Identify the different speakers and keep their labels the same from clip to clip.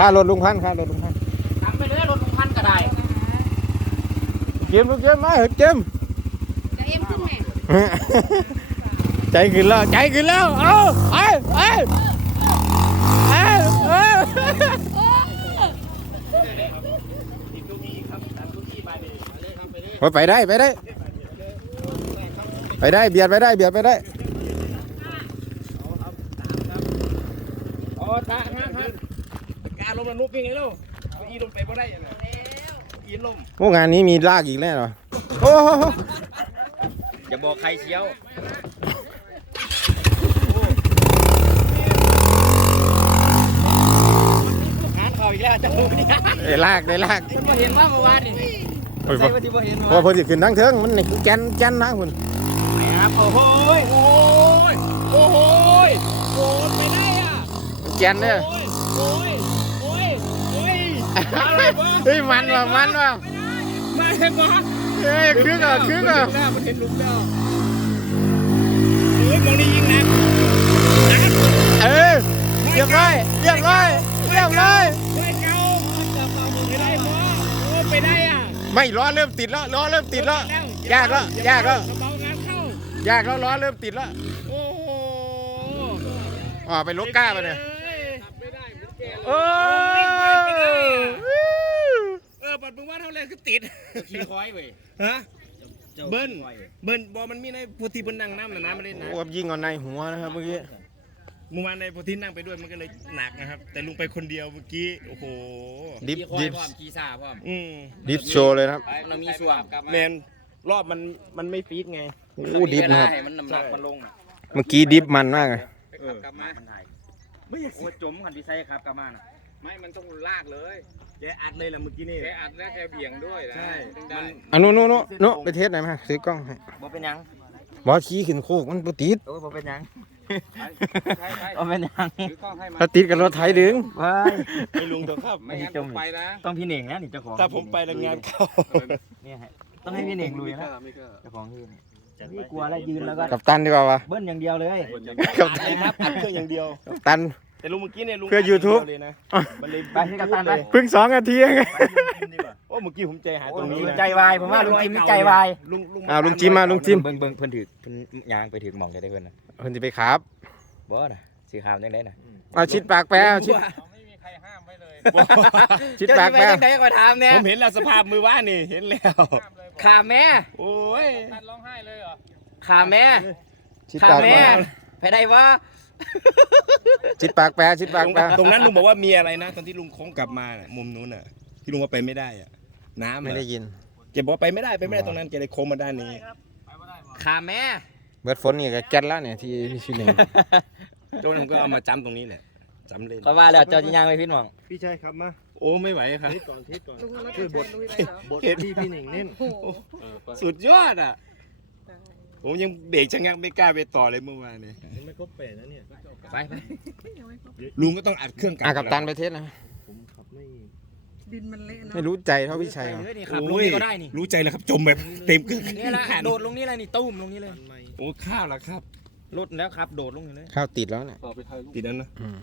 Speaker 1: ค่ารถลุงพันธุ์ค่ารถลุงพันธุ์
Speaker 2: ทำไปเลยรถลุงพันธุ์ก็ได้
Speaker 1: เกมลูกเกมมาเฮ้ยเกม
Speaker 3: จะเอ็มขึ้นแม่
Speaker 1: ใจขึ้นแล้วใจขึ้นแล้วเอาไปไปไปเออโอ้ยไปได้ไปได้ ไปได้เบียดไปได้เบียดไปได้
Speaker 2: โอ้ตาฮะฮะการลมระนุบยังไงลูกอีลมไปบ่ได้ยังไงอีลม
Speaker 1: โอ้งานนี้มีลากอีกแล้วเหรอโอ้โห
Speaker 2: อย่าบอกใครเชียวงานเขาอีกแล้วจังหวะนี้
Speaker 1: ได้ลากได้ลาก
Speaker 2: ฉันบ่เห็นว่าเมื่อวานนี่
Speaker 1: โอ้ย
Speaker 2: ใช่ว่าที่บ่เห็น
Speaker 1: พอพอสิขึ้นทั้งเทิงมันนี่คือแกนแกนนะคุณ
Speaker 2: ครับโอ้โหยโอ้ยโอ้โหยโอ้ยไปได้อะ
Speaker 1: แกนเนี่ย
Speaker 2: โอ้ยโอ้ยโอ้ยอะไรวะ
Speaker 1: เฮ้ยมันว่ะมันว่ะ
Speaker 2: มาเห็นปะ
Speaker 1: เฮ้ยคึกอะคึกอะ
Speaker 2: มันเห็นหลุมแล้วเฮ้ยมองนี่ยิงนะ
Speaker 1: เออเรียบร้อยเรียบร้อยเรียบร้อย
Speaker 2: เฮ้ยเก้าจับเป่ามือไม่ได้ปะโอ้ไปได้อะ
Speaker 1: ไม่ล้อเริ่มติดแล้วล้อเริ่มติดแล้วยากแล้วยากแล้ว
Speaker 2: กระเป๋างานเข้ายา
Speaker 1: กแล้วล้อเริ่มติดแล้ว
Speaker 2: โอ้โห
Speaker 1: อ๋อไปลกก้าไปเนี่ย
Speaker 2: ไม่ได้เหมือนแก
Speaker 1: โอ้
Speaker 2: เออปัดมึงว่าเท่าไรคือติ ดขี้คอยเว้ยฮะเบิ้ลเบิ้ลบอมันมีในโพธิเบิ้ลนั่งน้ำนะน้ำไม่ได้หนัก
Speaker 1: โหยิงเอาในหัวนะครับเมื่อกี้
Speaker 2: เมื่อวานในโพธินั่งไปด้วยมันก็เลยหนักนะครับ แต่ลุงไปคนเดียวเมื่อกี้โอ้โห
Speaker 1: ดิฟดิฟ
Speaker 4: กีซ่าพร้อม
Speaker 2: อืม
Speaker 1: ดิฟโชว์เลยนะครับ
Speaker 4: เรามีส่วน
Speaker 2: แมนรอบมันมันไม่ฟีดไง
Speaker 1: โอ้ดิฟนะครับ
Speaker 4: ให้มันน้ำหนักมันลงน่ะ
Speaker 1: เมื่อกี้ดิฟมันมากเลย
Speaker 4: ไปขับกลับมาไม่อยากโอ้จมหันที่ใส่ครับกลับมาน่ะ
Speaker 5: ไม่มันต้องลากเลย
Speaker 2: แกอัดเลยล่ะเมื่อกี้นี่
Speaker 5: แกอัดและแกเบี่ยงด้วยนะ
Speaker 2: ใช่
Speaker 5: ถึง
Speaker 2: มั
Speaker 5: ได้
Speaker 2: น
Speaker 1: อะนู้นนู้นนู้นนู้นไปเทสหน่อยมาซื้อกล้องให้
Speaker 4: บ่เป็นหยัง
Speaker 1: บอสขี่ขึ้นโคกมันปติด
Speaker 4: โอ้ยบ่เป็นหยัง
Speaker 5: ใช่ใช่
Speaker 4: บ่เป็นหยัง
Speaker 5: ถือกล้องให้มา
Speaker 1: ถ้าติดกับรถไถดึง
Speaker 4: ว้าย
Speaker 2: ไม่ลุงเถอะครับ
Speaker 5: ไม่งั้น
Speaker 4: จ
Speaker 5: ผมมไปนะ
Speaker 4: ต้องพี่เหน่งนะนี่เจ้าของ
Speaker 2: ถ้าผมไปแล้วงานเข้า
Speaker 4: เนี่ยฮะต้องให้พี่เหน่งลุยนะเจ้าของที่นี่นี่กลัวแล้วยืนแล้วก็
Speaker 1: กับตันดีกว่าวะ
Speaker 4: เบิ้ลอย่างเดียวเลย
Speaker 1: กับ
Speaker 2: อัดเลยครับอัดเครื่องอย่างเดียว
Speaker 1: กับตัน
Speaker 2: แต่ลุงเมื่อกี้เนี่ยลุง
Speaker 1: เพื่อ YouTube
Speaker 2: ดเลยนะมันเลย
Speaker 4: ไปที่กัปตันไป
Speaker 1: เพิ่งสองนาทีเอง
Speaker 2: โอ้เมื่อกี้ผมใจหายตรงนี้
Speaker 4: ลุง
Speaker 2: นะ
Speaker 4: ใจวายผมว่าลุงจิมนี่ใจวาย
Speaker 2: ลุงลุง
Speaker 1: อ้าวลุงจิมมาลุงจิม
Speaker 4: เบิ่งเบิ่งเพิ่นถือเพิ่นยางไปถือหมองจะได้เพิ่นนะ
Speaker 1: เพิ่นจะไปขับ
Speaker 4: บ่น่ะสีขาวจังได๋น่ะ
Speaker 1: เอาชิดปากแปรเอาชิด
Speaker 5: ไม่มีใครห้ามไว้เลย
Speaker 1: ชิดปากแปร
Speaker 4: จังได๋ก็ถามเนี่ย
Speaker 2: ผมเห็นแล้วสภาพมือว่านนี่เห็นแล้ว
Speaker 5: ห้ามเลยบอก
Speaker 4: ขาแม่
Speaker 2: โอ้ย
Speaker 5: ตัดร้องไห้เลยเหรอ
Speaker 4: ขาแม่
Speaker 1: ชิด
Speaker 4: ขา
Speaker 1: ปากแป
Speaker 4: แม่
Speaker 1: ร
Speaker 4: ไปได้วะ
Speaker 1: ชิดปากแปรชิดปากแปร
Speaker 2: ตรงนั้นลุงบอกว่ามีอะไรนะ ตอนที่ลุงโค้งกลับมาน่ะมุมนู้นน่ะ ที่ลุงว่าไปไม่ได้อะน้ำ
Speaker 1: ไม่
Speaker 2: อะ
Speaker 1: ได้ยิน
Speaker 2: แกบอกว่าไปไม่ได้ไปไม่ได้ตรงนั้นแกเลยโค้งมาด้านนี้
Speaker 4: ขาแม่
Speaker 1: เบิดฝนนี่ก็แก๊สแล้วเนี่ยที่ที่ชื่อหนึ่ง
Speaker 2: โจนผมก็เอามาจำตรงนี้แหละจำเล่น
Speaker 4: ก็ว่าแล้วเจ้าจะยังไปพิษหมอง
Speaker 6: พี่ชายครับมา
Speaker 2: โอ้ไม่ไหวครับ
Speaker 6: ทิศก่อนทิศก่อน
Speaker 3: ลุงเอารถ
Speaker 6: คือบท
Speaker 3: ลุยเลยเหรอบ
Speaker 6: ทที่พี่หนิงเน้น
Speaker 3: โอ้โห
Speaker 2: สุดยอดอะ ผมยังเบรกชะงักไม่กล้าไปต่อเลยเมื่อวานเนี่ย
Speaker 6: ยังไม่ครบแปดนะเนี่ย
Speaker 4: ไปไป
Speaker 2: ลุงก็ต้องอัดเครื่องกลับ
Speaker 1: อะกับตันไปเทสนะ
Speaker 6: ผมขับไม่
Speaker 3: ดินมันเละเนอะ
Speaker 1: ไม่รู้ใจเท่าพี่ชัยหรอ
Speaker 4: เฮ้ยนี่ขับลง
Speaker 2: โอ้ย
Speaker 4: นี่ก็ได้นี่
Speaker 2: รู้ใจแล้วครับจมแบบเต็มเครื่อง
Speaker 4: นี่แหละ
Speaker 2: ขัน
Speaker 4: โดดลงนี่เลยนี่ตุ้มลงนี่เลย
Speaker 6: ทันไม่
Speaker 2: โอ้ข้าวละครับ
Speaker 4: รถแล้วครับ โดดลงนี่เลย
Speaker 1: ข้าวติดแล้วเนี่ย
Speaker 2: ติดแล้วนะ
Speaker 1: อืม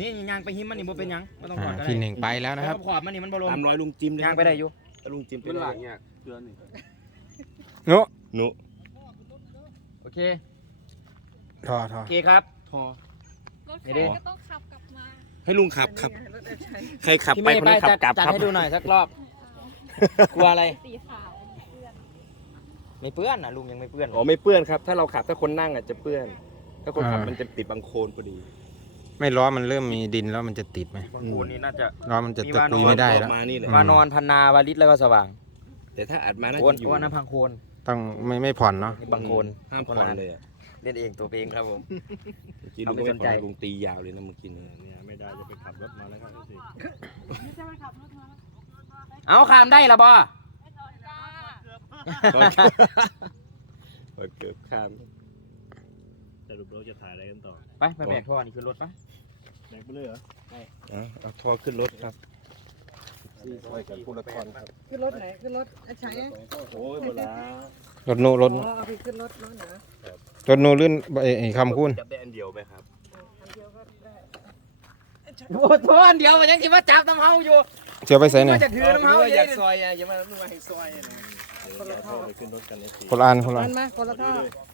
Speaker 4: นี่ยางไปหิมมันนี่บ่เป็นหยังไม่ต้องก
Speaker 1: อ่า
Speaker 4: อดก็ได้
Speaker 1: พี่หนึ่งไปแล้วนะครับ
Speaker 4: ขอบมันนี่มันบ่ลง
Speaker 2: ตามรอยลุงจิมเลย
Speaker 4: ยางไปได้อยู่
Speaker 2: ลุงจิมไป
Speaker 5: เป็นห
Speaker 2: ได้
Speaker 5: ลักเนี่ยเดือนนี่
Speaker 1: โน้
Speaker 2: หนุ
Speaker 4: โอ เค
Speaker 1: ทอทอ
Speaker 4: โอเคครับ
Speaker 2: พอ
Speaker 3: รถ
Speaker 4: ไม่
Speaker 3: ใค
Speaker 4: ได้
Speaker 3: รก็ต้องขับกลับมา
Speaker 2: ให้ลุงขับครับ
Speaker 3: รถใช้
Speaker 2: ใครขับ
Speaker 4: พี่
Speaker 2: ไป
Speaker 4: เมย์
Speaker 2: คน
Speaker 4: ไป
Speaker 2: นั้นขับ
Speaker 4: จัด
Speaker 2: กลับ
Speaker 4: จัด
Speaker 2: ครับ
Speaker 4: ให้ดูหน่อยสักรอบ กลัวอะไร
Speaker 3: สีขาว
Speaker 4: ไม่เปื้อนนะลุงยังไม่เปื้อน
Speaker 2: อ๋อไม่เปื้อนครับ ถ้าเราขับถ้าคนนั่งอะจะเปื้อน ถ้าคนขับ
Speaker 1: อ่ามั
Speaker 2: มันจะติดบังโคลนพอดี
Speaker 1: ไม่ล้อมันเริ่มมีดินแล้วมันจะติดไหม
Speaker 4: บางคนนี่น่าจะ
Speaker 1: ล้อมันจะ
Speaker 4: มี
Speaker 1: ตะ
Speaker 4: วานอน
Speaker 1: กุยไม่ได้แล้ว
Speaker 2: ออกมานี่แหละ
Speaker 1: อืม
Speaker 4: วานอนพันนาวาลิตแล้วก็สว่าง
Speaker 2: แต่ถ้าอัดมาน่า
Speaker 4: โคน
Speaker 2: จะอยู่
Speaker 4: โคนน้ำพังโคน
Speaker 1: ต้องไม่ไม่ผ่อนเนาะ
Speaker 4: นี่บางโคน
Speaker 2: ห้ามผ่อนเลยอะ
Speaker 4: เล่นเองตัวเองครับผม
Speaker 2: เมื่อกี้
Speaker 4: เอา
Speaker 2: ลุง
Speaker 4: ไม่
Speaker 2: ก็
Speaker 4: ส
Speaker 2: ไม่
Speaker 4: นใจ
Speaker 2: ผ่อนลุงตียาวเลยนะเมื่อกี้เนี่ย
Speaker 6: เนี่ยไม่ได้จะไปขับรถมาแล้วครับสิ
Speaker 4: เอาข้ามได้ละบอ
Speaker 2: ก่อนเปิดเกือบข้าม
Speaker 6: สรุปเราจะถ่ายอะไรกันต่อ
Speaker 4: ไปไปแบกท่อนี่คือรถปะ
Speaker 6: แบกไปเลยเหรอ
Speaker 2: อะเอาทอขึ้นรถครับ
Speaker 3: ขึ้นรถไหนขึ้นรถอาชัยอะ
Speaker 6: โอ้ยโบราณ
Speaker 1: รถโนรถ
Speaker 3: อ๋อเอาไปขึ้นรถแล้วนะ
Speaker 1: รถโนลื่นไอ้ไอ้คำคุณ
Speaker 2: จับได้อันเดียวไหมครับ
Speaker 3: อันเดียวก็ได้อา
Speaker 4: โอ้โหอันเดียวมันยังสิมาจับน้ำเฮาอยู่
Speaker 1: เสือไปใส่ไหน
Speaker 4: มันจะถือน้ำเฮา
Speaker 2: อ
Speaker 4: อยา
Speaker 2: กซอยอะอย่ามาลุงมาให้ซอยนะ
Speaker 6: เดี๋ยวเข้าไปขึ้นรถกันเอฟซี
Speaker 1: คนละอันคนละ
Speaker 3: มั
Speaker 1: อัน
Speaker 3: นมาคนละท่อ
Speaker 2: ลุงเอา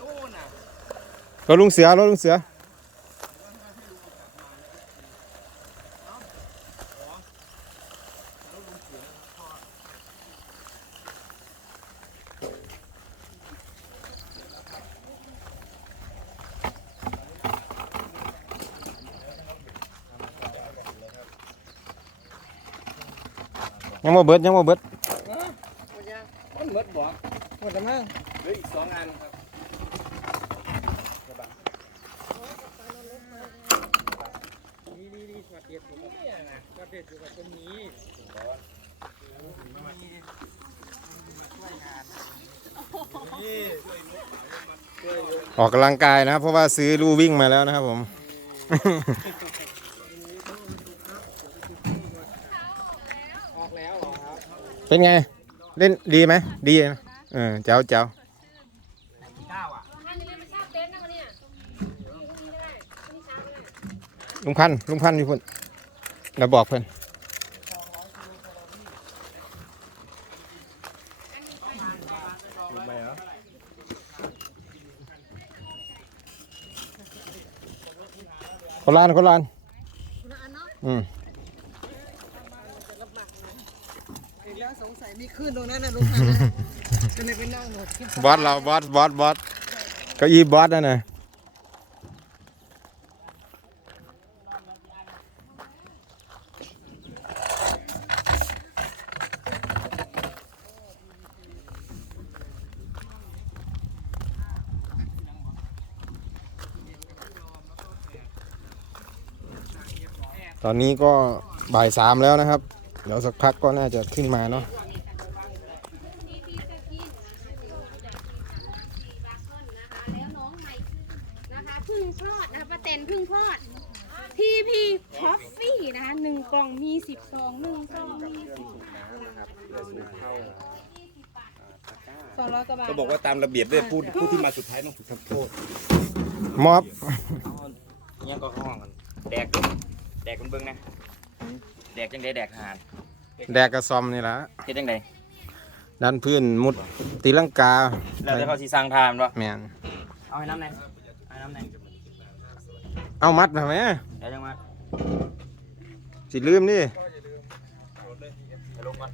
Speaker 2: นู่นน่ะ
Speaker 1: รถลุงเสือรถลุงเสือยังบ่เบิดยังบ่เบิด
Speaker 2: มันหมดบ่
Speaker 3: หมดแล้วมั้ง
Speaker 2: เหลืออีกสองอันครับ
Speaker 1: ออกกำลังกายนะครับ เพราะว่าซื้อลู่วิ่งมาแล้วนะครับผมเป็นไง เล่นดีไหมดีนะเออเจ้าเจ้า
Speaker 3: อันนี้มันชาเต้นนะวันนี้นี่ได้นี่ชาเลย
Speaker 1: ลุงพันลุงพันธุ์อยู่พุ่น เราบอกเพิ่นคนละอันคนละอันอืม
Speaker 3: อีกแล้วสงสัยมีคลื่นตรงนั้นนะลุงพันธุ์นะจะเลยไปนั่งหมด
Speaker 1: บอสเราบอสบอสบอสเก้าอี้บอสนั่นน่ะ ตอนนี้ก็บ่ายสามแล้วนะครับ เดี๋ยวสักพักก็น่าจะขึ้นมาเนาะ
Speaker 7: แล้วน้องใหม่นะคะเพึ่งคลอดนะคะประเต็นเพึ่งคลอดทีพีคอฟฟี่นะคะหนึ่งกล่องมีสิบซองหนึ่งซองมีสิบ
Speaker 3: สองร้อยกว่าบาท
Speaker 2: ก็บอกว่าตามระเบียบด้วยผู้ผู้ที่มาสุดท้ายต้องถูกทำโทษ
Speaker 1: มอบ
Speaker 4: ยังก็เข้าห้องกันแดกแดกมันเบิ่งนะแดกจังไดแดกหาน
Speaker 1: แดกกระซอมนี่ละ
Speaker 4: เฮ็ดจังได
Speaker 1: ดันพื้นมุดตีลังกา
Speaker 4: แล้วแต่เขาสิสั่งทานบ่
Speaker 1: แมน
Speaker 4: เอาให้น้ำไหนให้น้ำไหน
Speaker 1: เอามัดทำไม
Speaker 4: เดี๋ยวจังมา
Speaker 1: สิลืมดิ
Speaker 4: ไปลงก่อน